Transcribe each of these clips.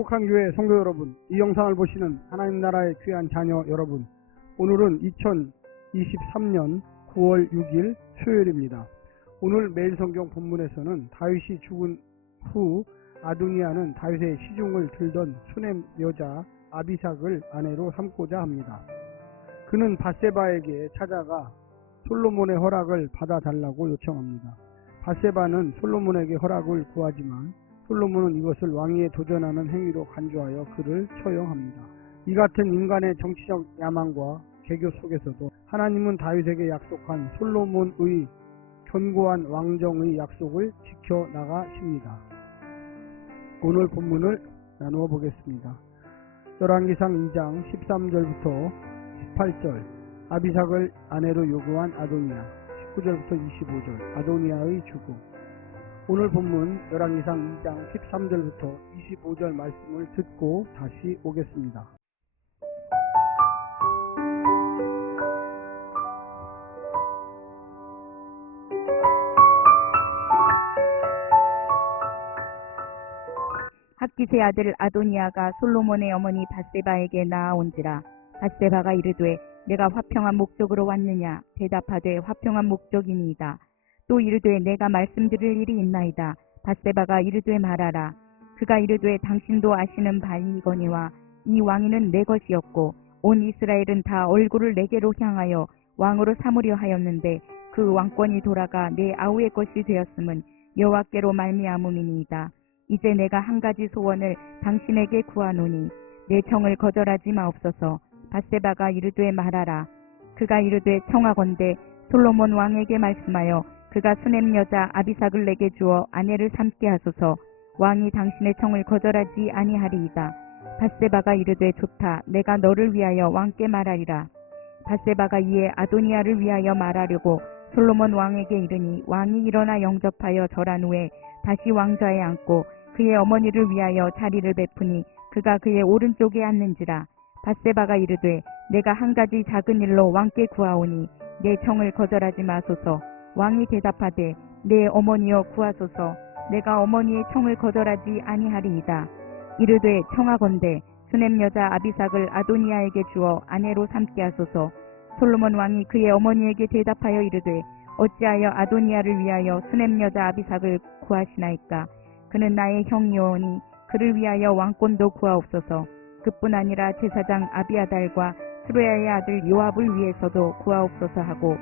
행복한 교회 성도 여러분, 이 영상을 보시는 하나님 나라의 귀한 자녀 여러분, 오늘은 2023년 9월 6일 수요일입니다. 오늘 매일 성경 본문에서는 다윗이 죽은 후 아도니아는 다윗의 시중을 들던 수냄 여자 아비삭을 아내로 삼고자 합니다. 그는 밧세바에게 찾아가 솔로몬의 허락을 받아달라고 요청합니다. 밧세바는 솔로몬에게 허락을 구하지만 솔로몬은 이것을 왕위에 도전하는 행위로 간주하여 그를 처형합니다. 이 같은 인간의 정치적 야망과 개교 속에서도 하나님은 다윗에게 약속한 솔로몬의 견고한 왕정의 약속을 지켜나가십니다. 오늘 본문을 나누어 보겠습니다. 열왕기상 2장 13절부터 18절, 아비삭을 아내로 요구한 아도니아, 19절부터 25절, 아도니아의 죽음. 오늘 본문 열왕기상 2장 13절부터 25절 말씀을 듣고 다시 오겠습니다. 학기세 아들 아도니아가 솔로몬의 어머니 밧세바에게 나아온지라. 밧세바가 이르되 내가 화평한 목적으로 왔느냐. 대답하되 화평한 목적이니이다. 또 이르되 내가 말씀드릴 일이 있나이다. 밧세바가 이르되 말하라. 그가 이르되 당신도 아시는 바이거니와 이 왕위는 내 것이었고 온 이스라엘은 다 얼굴을 내게로 향하여 왕으로 삼으려 하였는데 그 왕권이 돌아가 내 아우의 것이 되었음은 여호와께로 말미암음이니이다. 이제 내가 한 가지 소원을 당신에게 구하노니 내 청을 거절하지 마옵소서. 밧세바가 이르되 말하라. 그가 이르되 청하건대 솔로몬 왕에게 말씀하여 그가 수냄 여자 아비삭을 내게 주어 아내를 삼게 하소서. 왕이 당신의 청을 거절하지 아니하리이다. 밧세바가 이르되 좋다. 내가 너를 위하여 왕께 말하리라. 밧세바가 이에 아도니아를 위하여 말하려고 솔로몬 왕에게 이르니 왕이 일어나 영접하여 절한 후에 다시 왕좌에 앉고 그의 어머니를 위하여 자리를 베푸니 그가 그의 오른쪽에 앉는지라. 밧세바가 이르되 내가 한 가지 작은 일로 왕께 구하오니 내 청을 거절하지 마소서. 왕이 대답하되 내 어머니여 구하소서. 내가 어머니의 청을 거절하지 아니하리이다. 이르되 청하건대 수냄 여자 아비삭을 아도니아에게 주어 아내로 삼게 하소서. 솔로몬 왕이 그의 어머니에게 대답하여 이르되 어찌하여 아도니아를 위하여 수냄 여자 아비삭을 구하시나이까. 그는 나의 형이오니 그를 위하여 왕권도 구하옵소서. 그뿐 아니라 제사장 아비아달과 스루야의 아들 요압을 위해서도 구하옵소서 하고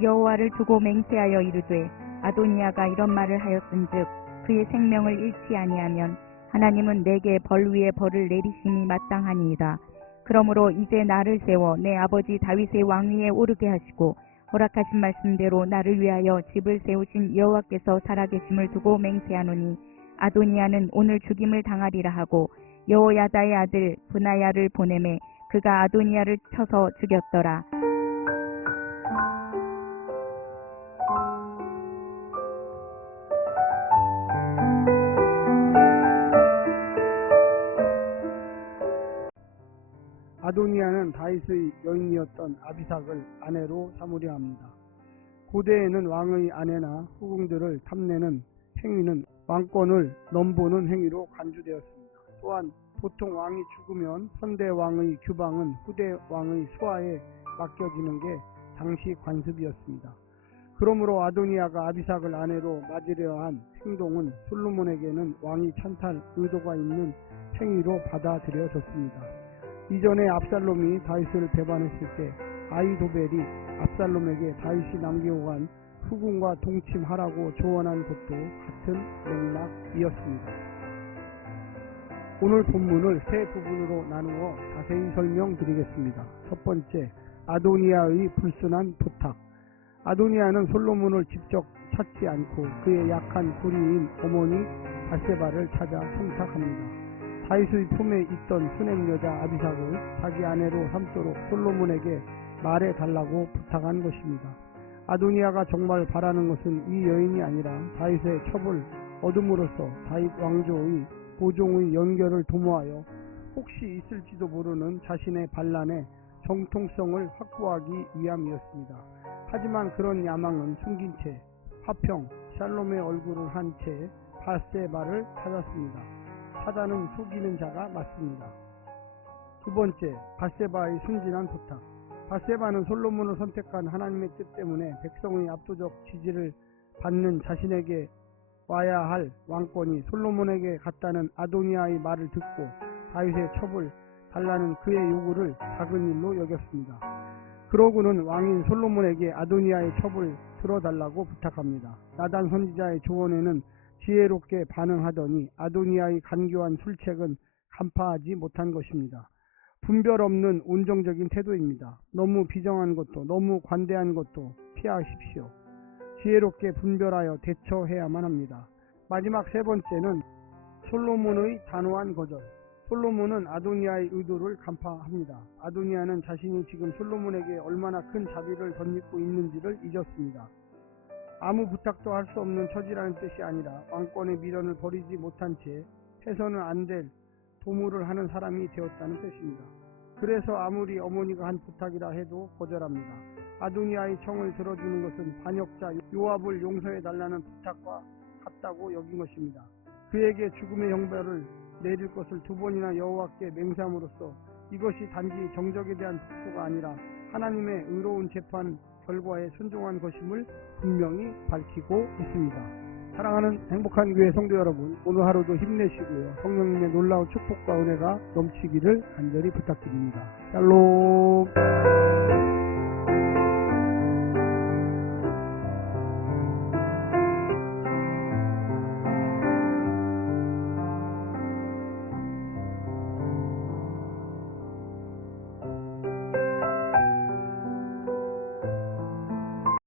여호와를 두고 맹세하여 이르되 아도니아가 이런 말을 하였은즉 그의 생명을 잃지 아니하면 하나님은 내게 벌 위에 벌을 내리심이 마땅하니이다. 그러므로 이제 나를 세워 내 아버지 다윗의 왕위에 오르게 하시고 허락하신 말씀대로 나를 위하여 집을 세우신 여호와께서 살아계심을 두고 맹세하노니 아도니아는 오늘 죽임을 당하리라 하고 여호야다의 아들 브나야를 보내매 그가 아도니아를 쳐서 죽였더라. 아도니아는 다윗의 여인이었던 아비삭을 아내로 삼으려 합니다. 고대에는 왕의 아내나 후궁들을 탐내는 행위는 왕권을 넘보는 행위로 간주되었습니다. 또한 보통 왕이 죽으면 현대 왕의 규방은 후대 왕의 소아에 맡겨지는 게 당시 관습이었습니다. 그러므로 아도니아가 아비삭을 아내로 맞으려 한 행동은 솔로몬에게는 왕위 찬탈 의도가 있는 행위로 받아들여졌습니다. 이전에 압살롬이 다윗을 배반했을 때 아히도벨이 압살롬에게 다윗이 남겨간 후궁과 동침하라고 조언한 것도 같은 맥락이었습니다. 오늘 본문을 세 부분으로 나누어 자세히 설명드리겠습니다. 첫 번째, 아도니아의 불순한 부탁. 아도니아는 솔로몬을 직접 찾지 않고 그의 약한 구리인 어머니 밧세바를 찾아 청탁합니다. 다윗의 품에 있던 수냄 여자 아비삭을 자기 아내로 삼도록 솔로몬에게 말해달라고 부탁한 것입니다. 아도니아가 정말 바라는 것은 이 여인이 아니라 다윗의 첩을 얻음으로써 다윗 왕조의 보종의 연결을 도모하여 혹시 있을지도 모르는 자신의 반란의 정통성을 확보하기 위함이었습니다. 하지만 그런 야망은 숨긴 채 화평, 샬롬의 얼굴을 한 채 밧세바를 찾았습니다. 사단은 속이는 자가 맞습니다. 두 번째, 밧세바의 순진한 부탁. 밧세바는 솔로몬을 선택한 하나님의 뜻 때문에 백성의 압도적 지지를 받는 자신에게 와야 할 왕권이 솔로몬에게 갔다는 아도니아의 말을 듣고 다윗의 첩을 달라는 그의 요구를 작은 일로 여겼습니다. 그러고는 왕인 솔로몬에게 아도니아의 첩을 들어달라고 부탁합니다. 나단 선지자의 조언에는 지혜롭게 반응하더니 아도니아의 간교한 술책은 간파하지 못한 것입니다. 분별 없는 온정적인 태도입니다. 너무 비정한 것도 너무 관대한 것도 피하십시오. 지혜롭게 분별하여 대처해야만 합니다. 마지막 세 번째는 솔로몬의 단호한 거절. 솔로몬은 아도니아의 의도를 간파합니다. 아도니아는 자신이 지금 솔로몬에게 얼마나 큰 자비를 덧입고 있는지를 잊었습니다. 아무 부탁도 할 수 없는 처지라는 뜻이 아니라 왕권의 미련을 버리지 못한 채 해서는 안 될 도모를 하는 사람이 되었다는 뜻입니다. 그래서 아무리 어머니가 한 부탁이라 해도 거절합니다. 아도니아의 청을 들어주는 것은 반역자 요압을 용서해달라는 부탁과 같다고 여긴 것입니다. 그에게 죽음의 형벌을 내릴 것을 두 번이나 여호와께 맹세함으로써 이것이 단지 정적에 대한 복수가 아니라 하나님의 의로운 재판 결과에 순종한 것임을 분명히 밝히고 있습니다. 사랑하는 행복한 교회 성도 여러분, 오늘 하루도 힘내시고요. 성령님의 놀라운 축복과 은혜가 넘치기를 간절히 부탁드립니다. 샬롬.